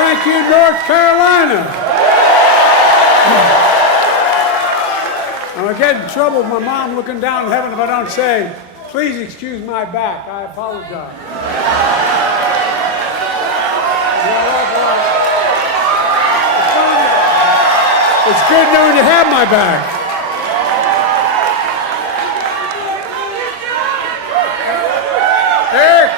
Thank you, North Carolina. I'm going to get in trouble with my mom looking down in heaven if I don't say, please excuse my back. I apologize. It's good knowing you have my back. Eric,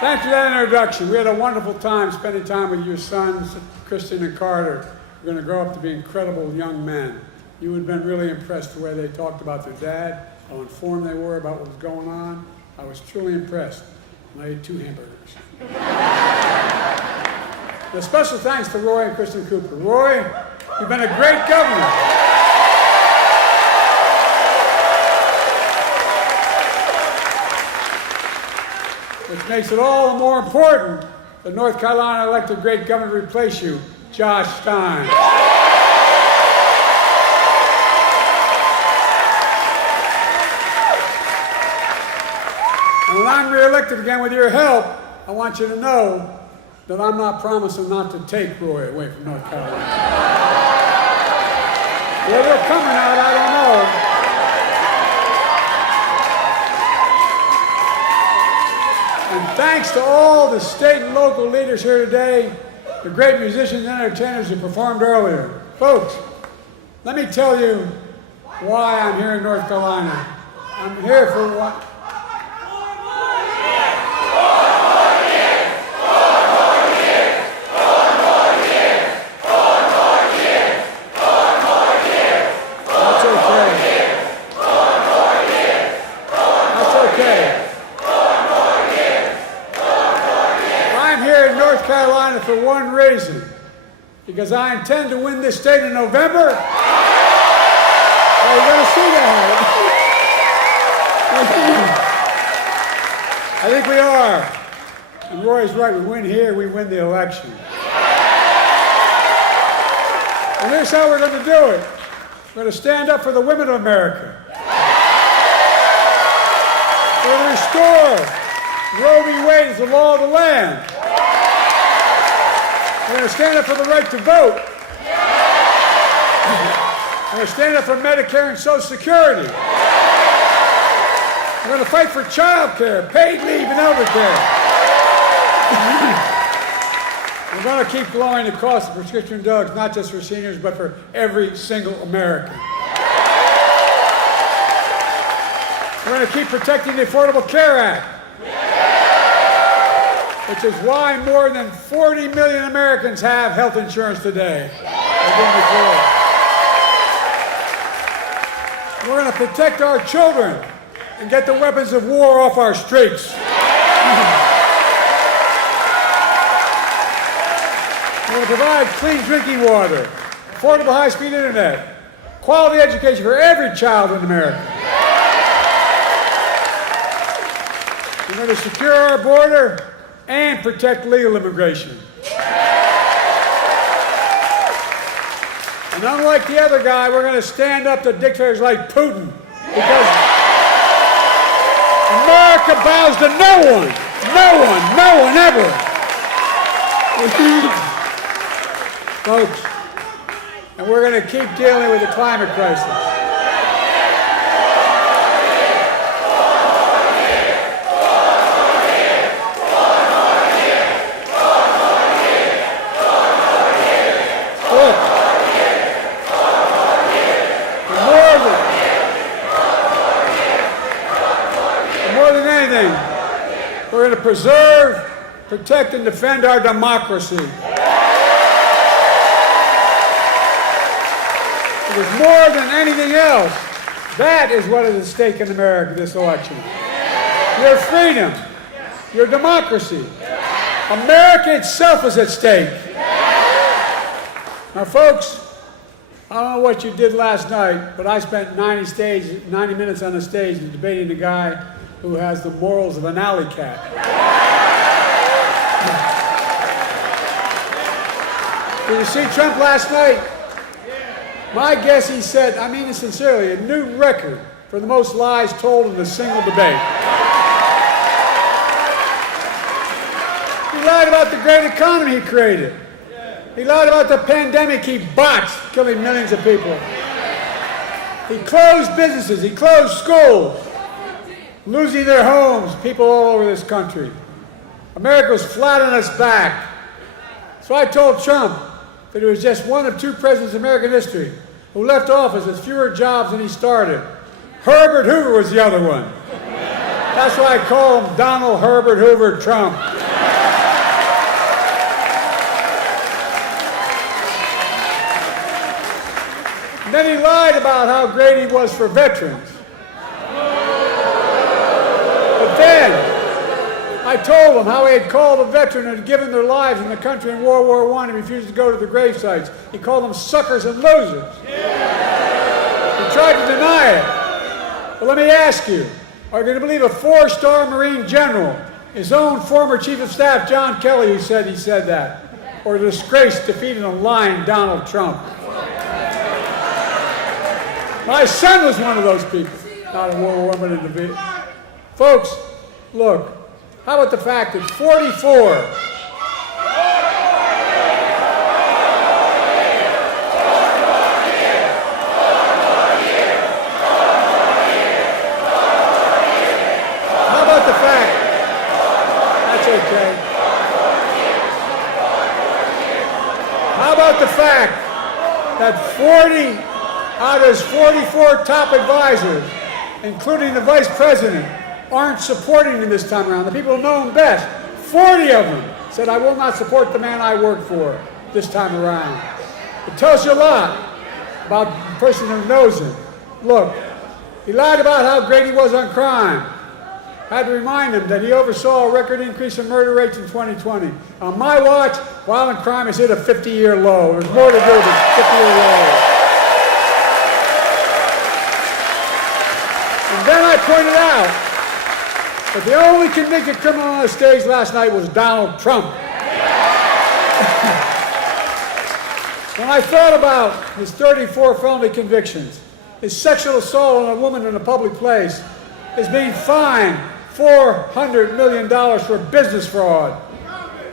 thanks for that introduction. We had a wonderful time spending time with your sons, Kristen and Carter. We're going to grow up to be incredible young men. You would have been really impressed the way they talked about their dad, how informed they were about what was going on. I was truly impressed. And I ate 2 hamburgers. A special thanks to Roy and Kristen Cooper. Roy, you've been a great governor. Which makes it all the more important that North Carolina elected a great governor to replace you, Josh Stein. And when I'm reelected again with your help, I want you to know that I'm not promising not to take Roy away from North Carolina. Where they're coming out, I don't know. And thanks to all the state and local leaders here today, the great musicians and entertainers who performed earlier. Folks, let me tell you why I'm here in North Carolina. I'm here for what? Carolina for one reason, because I intend to win this state in November. Are you going to see that? I think we are. And Roy's right, we win here, we win the election. And here's how we're going to do it. We're going to stand up for the women of America. We're going to restore Roe v. Wade as the law of the land. We're going to stand up for the right to vote. We're going to stand up for Medicare and Social Security. We're going to fight for child care, paid leave, and elder care. We're going to keep lowering the cost of prescription drugs, not just for seniors, but for every single American. We're going to keep protecting the Affordable Care Act, which is why more than 40 million Americans have health insurance today. We're going to protect our children and get the weapons of war off our streets. We're going to provide clean drinking water, affordable high-speed internet, quality education for every child in America. We're going to secure our border and protect legal immigration. And unlike the other guy, we're going to stand up to dictators like Putin, because America bows to no one ever. Folks, and we're going to keep dealing with the climate crisis. We're going to preserve, protect, and defend our democracy. Because more than anything else, that is what is at stake in America this election. Your freedom, your democracy. America itself is at stake. Now, folks, I don't know what you did last night, but I spent 90 minutes on the stage debating the guy who has the morals of an alley cat. Did you see Trump last night? My guess he set, I mean it sincerely, a new record for the most lies told in a single debate. He lied about the great economy he created. He lied about the pandemic he botched, killing millions of people. He closed businesses, he closed schools, losing their homes, people all over this country. America was flat on its back. So I told Trump that he was just one of two presidents in American history who left office with fewer jobs than he started. Herbert Hoover was the other one. That's why I call him Donald Herbert Hoover Trump. And then he lied about how great he was for veterans. But then I told him how he had called a veteran who had given their lives in the country in World War I and refused to go to the grave sites. He called them suckers and losers. He tried to deny it. But let me ask you, are you going to believe a 4-star Marine general, his own former Chief of Staff, John Kelly, who said he said that? Or the disgraced, defeated, and lying Donald Trump? My son was one of those people. Not in World War I, but in the Vietnam. Folks, look, how about the fact that 44 How about the fact, that's okay. How about the fact that 40 out of his 44 top advisors, including the vice president, aren't supporting him this time around? The people who know him best, 40 of them said, I will not support the man I work for this time around. It tells you a lot about the person who knows him. Look, he lied about how great he was on crime. I had to remind him that he oversaw a record increase in murder rates in 2020. On my watch, violent crime has hit a 50-year low. There's more to do with a 50-year low. And then I pointed out that the only convicted criminal on the stage last night was Donald Trump. When I thought about his 34 felony convictions, his sexual assault on a woman in a public place, his being fined $400 million for business fraud,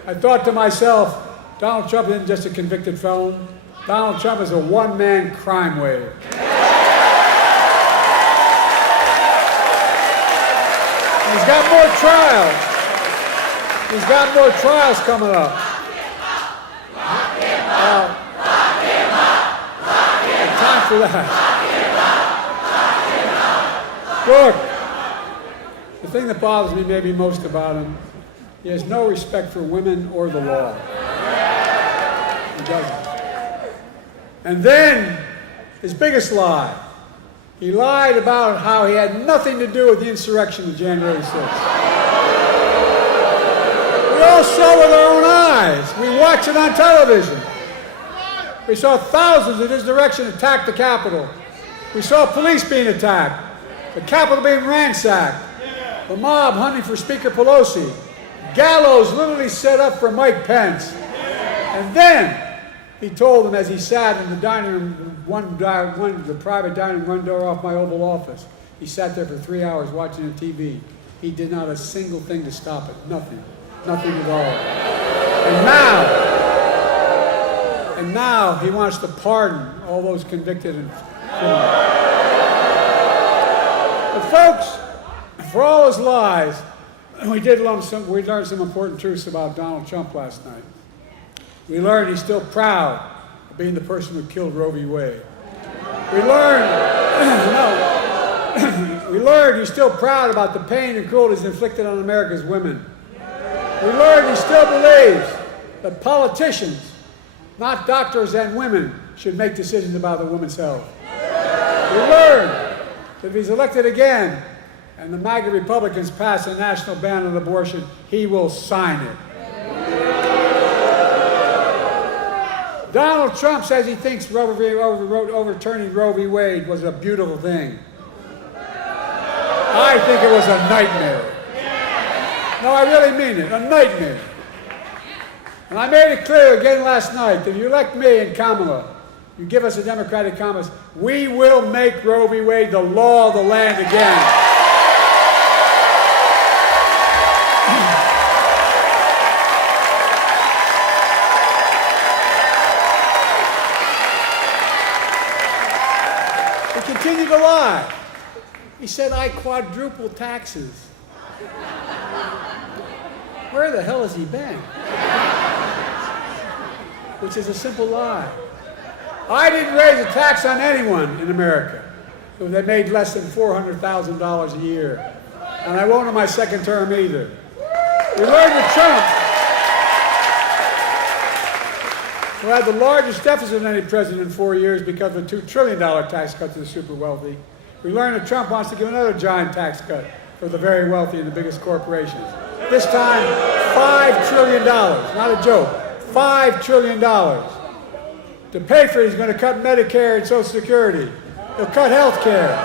I thought to myself, Donald Trump isn't just a convicted felon. Donald Trump is a one-man crime wave. He's got more trials. He's got more trials coming up. Lock him up. Lock him up. Lock him up. Time for that. Look, the thing that bothers me maybe most about him, he has no respect for women or the law. He doesn't. And then, his biggest lie. He lied about how he had nothing to do with the insurrection of January 6th. We all saw with our own eyes. We watched it on television. We saw thousands in his direction attack the Capitol. We saw police being attacked, the Capitol being ransacked, the mob hunting for Speaker Pelosi, gallows literally set up for Mike Pence. And then he told them as he sat in the dining room, the private dining room, one door off my Oval Office. He sat there for 3 hours watching the TV. He did not a single thing to stop it. Nothing. Nothing at all. And now he wants to pardon all those convicted and criminals. But folks, for all his lies, we learned some important truths about Donald Trump last night. We learned he's still proud of being the person who killed Roe v. Wade. We learned he's still proud about the pain and cruelties inflicted on America's women. We learned he still believes that politicians, not doctors and women, should make decisions about the woman's health. We learned that if he's elected again and the MAGA Republicans pass a national ban on abortion, he will sign it. Donald Trump says he thinks overturning Roe v. Wade was a beautiful thing. I think it was a nightmare. No, I really mean it, a nightmare. And I made it clear again last night that if you elect me and Kamala, you give us a Democratic Congress, we will make Roe v. Wade the law of the land again. believe the lie. He said, I quadruple taxes. Where the hell has he been? Which is a simple lie. I didn't raise a tax on anyone in America if they made less than $400,000 a year. And I won't in my second term either. We learned that Trump, who had the largest deficit of any president in 4 years because of a $2 trillion tax cut to the super wealthy, we learned that Trump wants to give another giant tax cut for the very wealthy and the biggest corporations. This time, $5 trillion, not a joke, $5 trillion. To pay for it, he's going to cut Medicare and Social Security. He'll cut health care.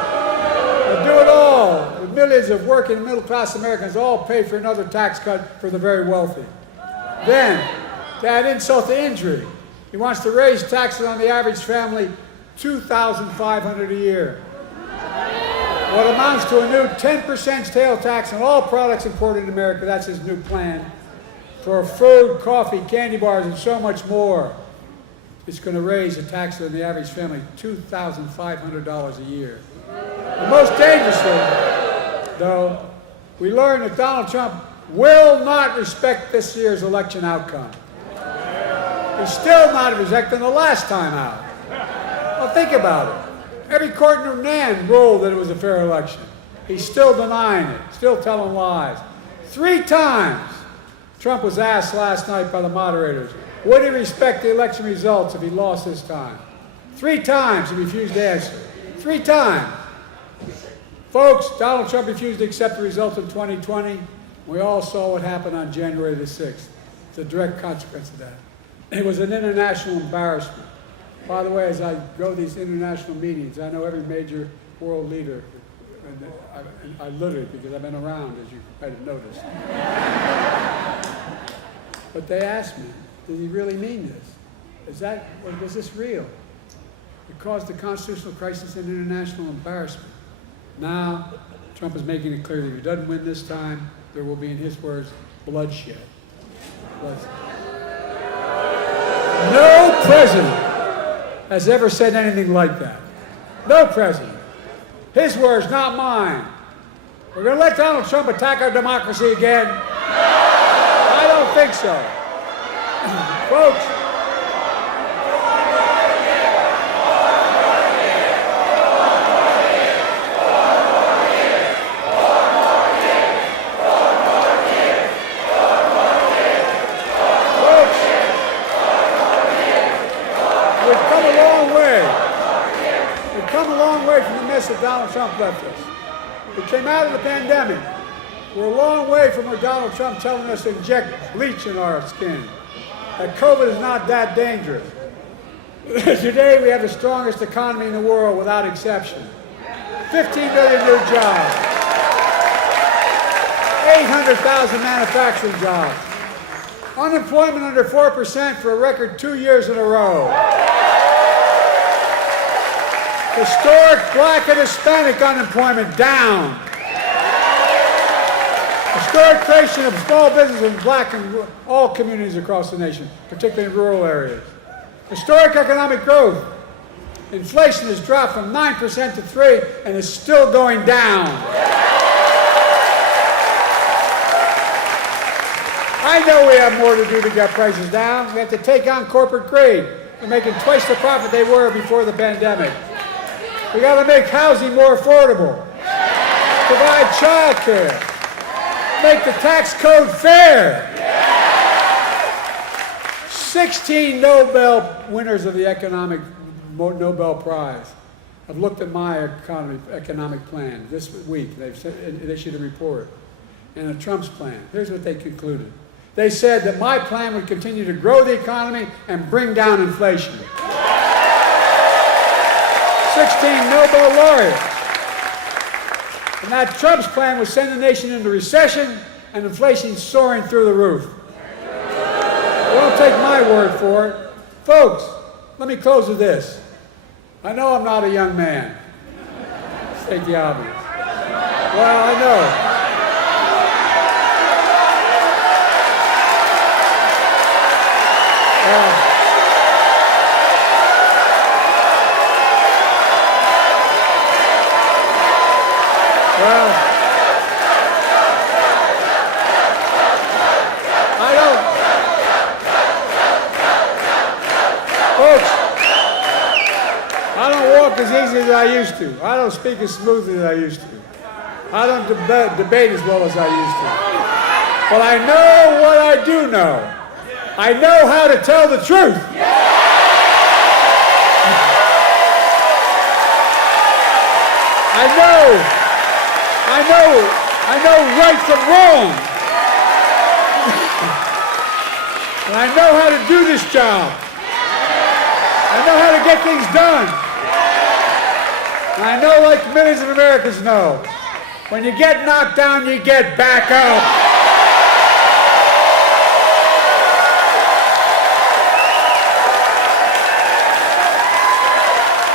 He'll do it all. With millions of working and middle-class Americans all pay for another tax cut for the very wealthy. Then, to add insult to injury, he wants to raise taxes on the average family $2,500 a year. What amounts to a new 10% sales tax on all products imported in America. That's his new plan. For food, coffee, candy bars, and so much more. It's going to raise the tax on the average family $2,500 a year. The most dangerous thing, though, we learned that Donald Trump will not respect this year's election outcome. He's still not respecting the last time out. Well, think about it. Every court in Iran ruled that it was a fair election. He's still denying it, still telling lies. 3 times Trump was asked last night by the moderators, would he respect the election results if he lost this time? 3 times he refused to answer. 3 times. Folks, Donald Trump refused to accept the results of 2020. We all saw what happened on January the 6th. It's a direct consequence of that. It was an international embarrassment. By the way, as I go to these international meetings, I know every major world leader, and I literally, because I've been around, as you might have noticed. But they asked me, did he really mean this? Was this real? It caused a constitutional crisis and international embarrassment. Now, Trump is making it clear that if he doesn't win this time, there will be, in his words, bloodshed. No president has ever said anything like that. No president. His words, not mine. We're going to let Donald Trump attack our democracy again? I don't think so. Folks, that Donald Trump left us. We came out of the pandemic. We're a long way from where Donald Trump telling us to inject bleach in our skin. That COVID is not that dangerous. Today we have the strongest economy in the world without exception. 15 million new jobs. 800,000 manufacturing jobs. Unemployment under 4% for a record 2 years in a row. Historic black and Hispanic unemployment down. Historic creation of small businesses in black and all communities across the nation, particularly in rural areas. Historic economic growth. Inflation has dropped from 9% to 3% and is still going down. I know we have more to do to get prices down. We have to take on corporate greed. They're making twice the profit they were before the pandemic. We got to make housing more affordable, provide child care, make the tax code fair. 16 Nobel winners of the economic Nobel Prize have looked at my economic plan this week. They've issued a report. And a Trump's plan. Here's what they concluded. They said that my plan would continue to grow the economy and bring down inflation. 16 Nobel laureates. And that Trump's plan would send the nation into recession and inflation soaring through the roof. Don't take my word for it. Folks, let me close with this. I know I'm not a young man. State the obvious. Well, I know. Well, I don't, folks, I don't walk as easy as I used to. I don't speak as smoothly as I used to. I don't debate as well as I used to. But I know what I do know. I know how to tell the truth. I know right from wrong. And I know how to do this job. I know how to get things done. And I know, like millions of Americans know, when you get knocked down, you get back up.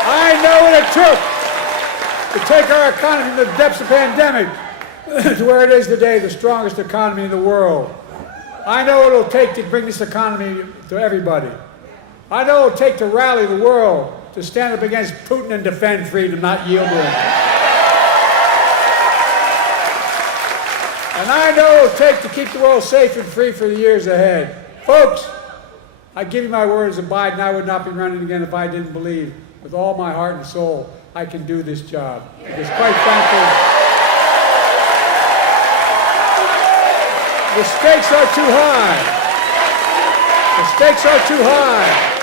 I know what it took to take our economy from the depths of the pandemic to where it is today, the strongest economy in the world. I know what it'll take to bring this economy to everybody. I know what it'll take to rally the world, to stand up against Putin and defend freedom, not yield to him. And I know what it'll take to keep the world safe and free for the years ahead. Folks, I give you my word as a Biden, I would not be running again if I didn't believe with all my heart and soul I can do this job. Because quite frankly, the stakes are too high. The stakes are too high.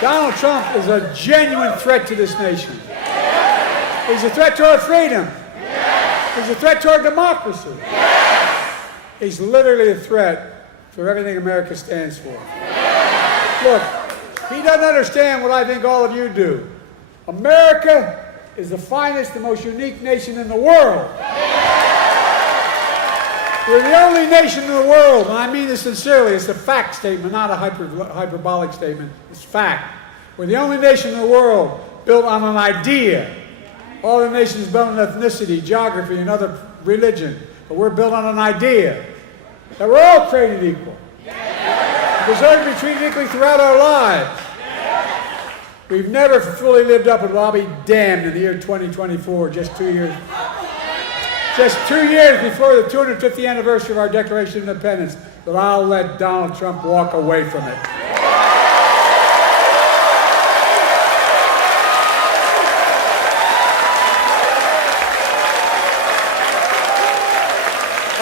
Donald Trump is a genuine threat to this nation. He's a threat to our freedom. He's a threat to our democracy. He's literally a threat for everything America stands for. Look, he doesn't understand what I think all of you do. America is the finest, the most unique nation in the world. We're the only nation in the world, and I mean this sincerely, it's a fact statement, not a hyperbolic statement, it's fact. We're the only nation in the world built on an idea. All the nations built on ethnicity, geography, and other religion, but we're built on an idea that we're all created equal. We deserve to be treated equally throughout our lives. We've never fully lived up, and I'll be damned in the year 2024, just 2 years before the 250th anniversary of our Declaration of Independence, that I'll let Donald Trump walk away from it.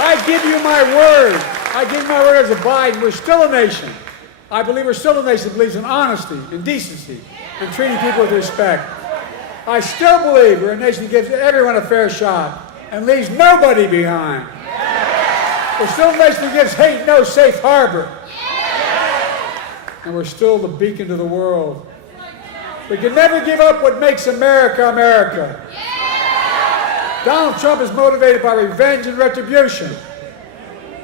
I give you my word. I give you my word as a Biden. We're still a nation. I believe we're still a nation that believes in honesty and decency and treating people with respect. I still believe we're a nation that gives everyone a fair shot and leaves nobody behind. We're still a nation that gives hate no safe harbor. And we're still the beacon to the world. We can never give up what makes America, America. Donald Trump is motivated by revenge and retribution.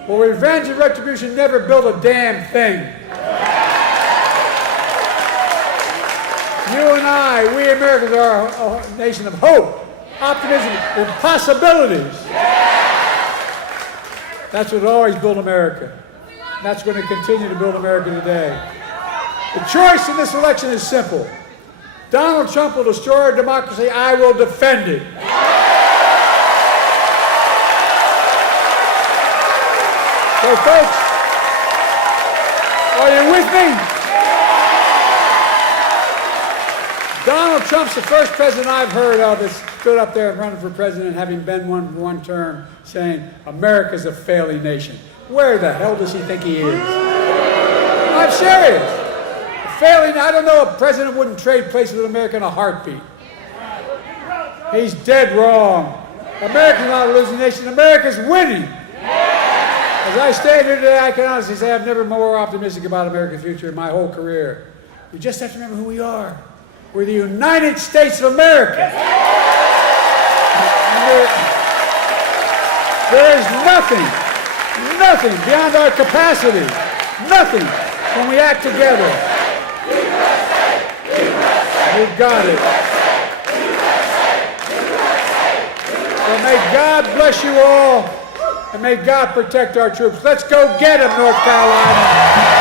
Well, revenge and retribution never built a damn thing. You and I, we Americans are a nation of hope, optimism, and possibilities. That's what always built America. That's going to continue to build America today. The choice in this election is simple. Donald Trump will destroy our democracy. I will defend it. So, folks, are you with me? Donald Trump's the first president I've heard of that stood up there running for president, having been one term, saying, America's a failing nation. Where the hell does he think he is? I'm serious. A failing, I don't know, a president wouldn't trade places with America in a heartbeat. He's dead wrong. America's not a losing nation. America's winning. As I stand here today, I can honestly say I've never been more optimistic about America's future in my whole career. We just have to remember who we are. We're the United States of America. There is nothing beyond our capacity. Nothing when we act together. We've got it. So may God bless you all. and may God protect our troops. Let's go get them, North Carolina.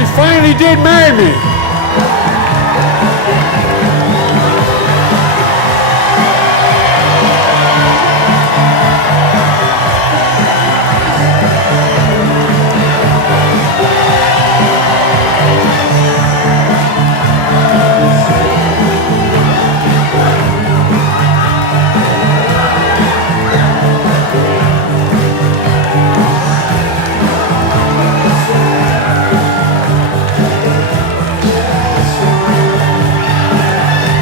She finally did marry me.